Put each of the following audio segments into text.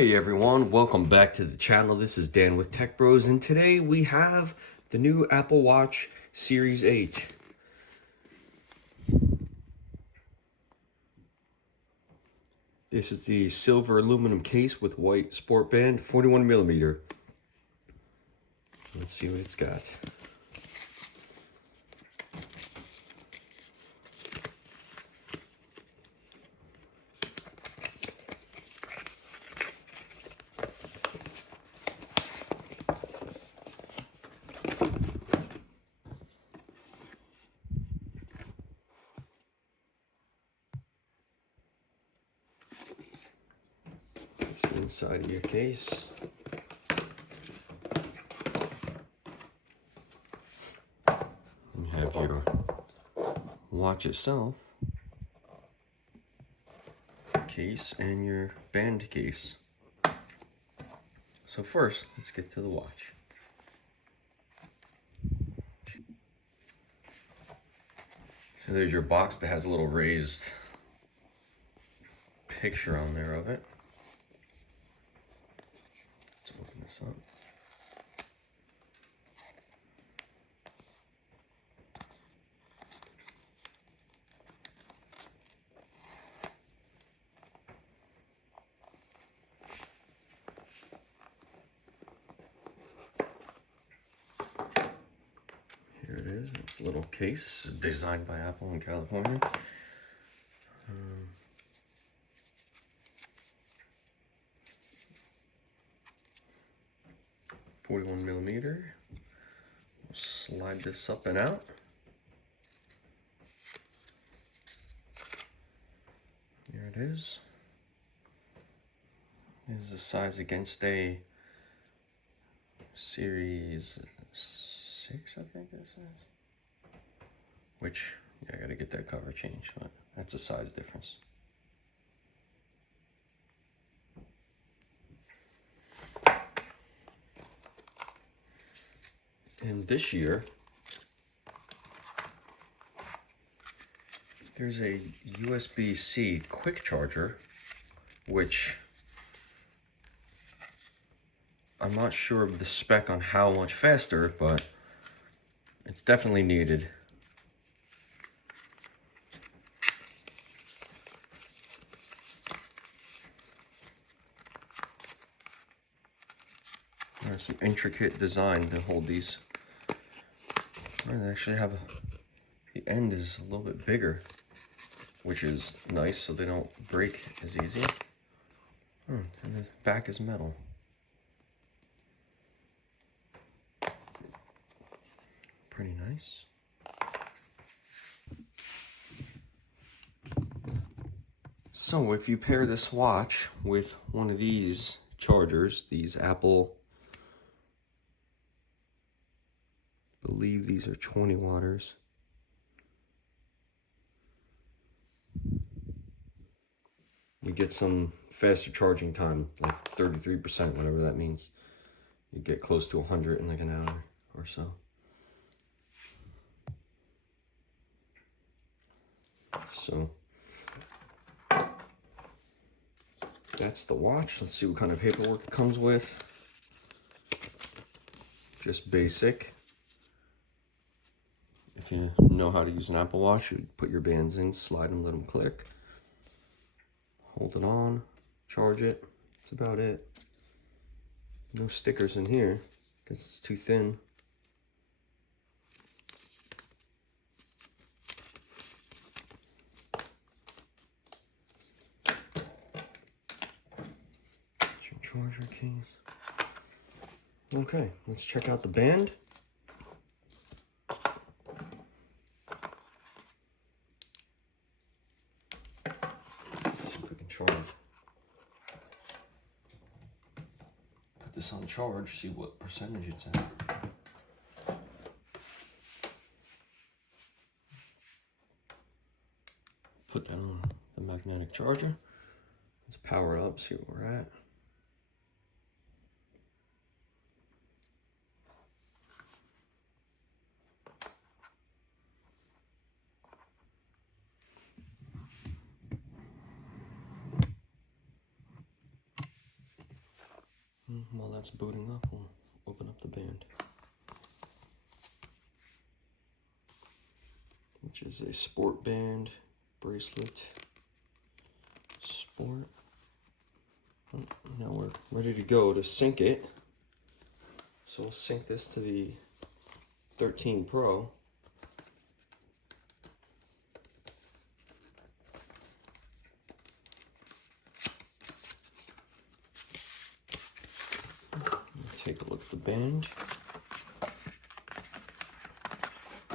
Hey everyone, welcome back to the channel. This is Dan with Tech Bros, and today we have the new Apple Watch Series 8. This is the silver aluminum case with white sport band, 41mm. Let's see what it's got. Inside of your case. You have your watch itself, case, and your band case. So first, let's get to the watch. So there's your box that has a little raised picture on there of it. Let's open this up. Here it is. It's a little case designed by Apple in California. 41mm. We'll slide this up and out. There it is. This is the size against a Series 6, I think this is. Which, yeah, I gotta get that cover changed, but that's a size difference. And this year, there's a USB-C quick charger, which I'm not sure of the spec on how much faster, but it's definitely needed. There's some intricate design to hold these. They actually have the end is a little bit bigger, which is nice, so they don't break as easy. And the back is metal. Pretty nice. So if you pair this watch with one of these chargers, these Apple, I believe these are 20 watters. You get some faster charging time, like 33%, whatever that means. You get close to 100 in like an hour or so. So that's the watch. Let's see what kind of paperwork it comes with. Just basic. If you know how to use an Apple Watch, you put your bands in, slide them, let them click. Hold it on, charge it. That's about it. No stickers in here because it's too thin. Charger keys. Okay, let's check out the band. Let's see if we can try and put this on charge, see what percentage it's at. Put that on the magnetic charger. Let's power it up, see where we're at. While that's booting up, we'll open up the band, which is a sport band bracelet. Sport. Now we're ready to go to sync it. So we'll sync this to the 13 Pro. Take a look at the band.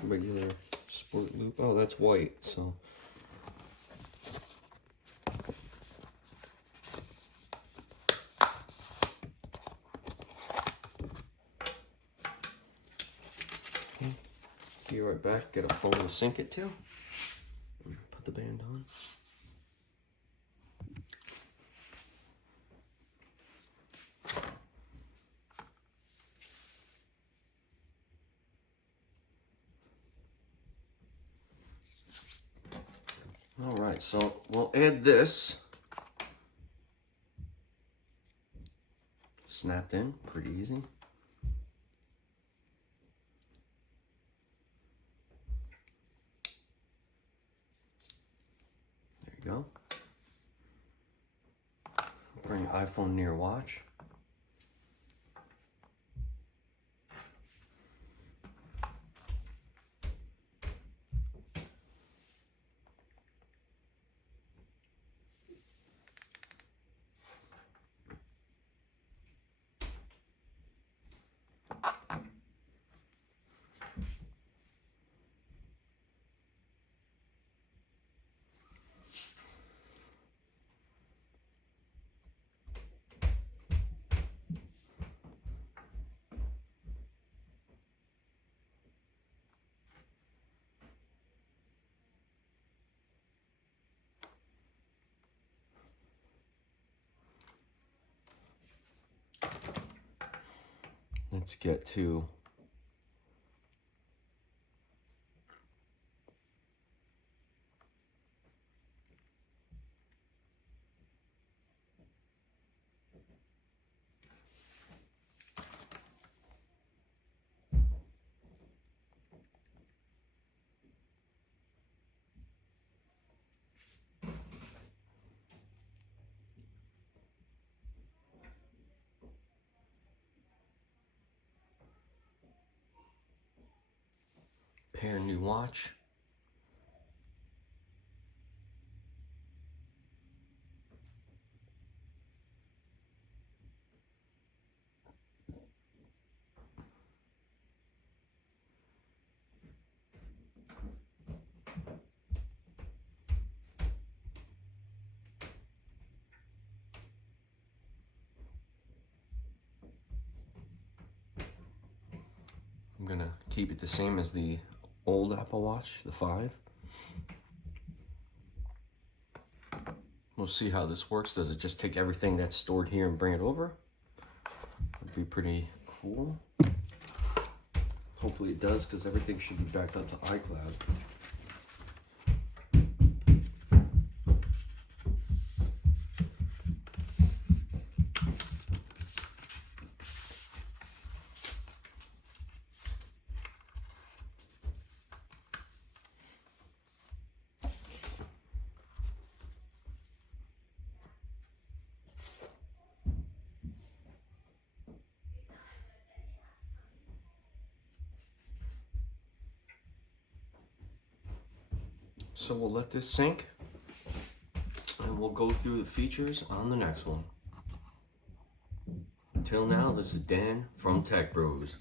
Regular sport loop. Oh, that's white, so. Okay. Be right back. Get a phone to sync it to. Put the band on. Alright, so we'll add this. Snapped in, pretty easy. There you go. Bring your iPhone near your watch. Let's get to pair new watch. I'm gonna keep it the same as the old Apple Watch, the 5. We'll see how this works. Does it just take everything that's stored here and bring it over? That'd be pretty cool. Hopefully it does, because everything should be backed up to iCloud. So we'll let this sync, and we'll go through the features on the next one. Until now, this is Dan from Tech Bros.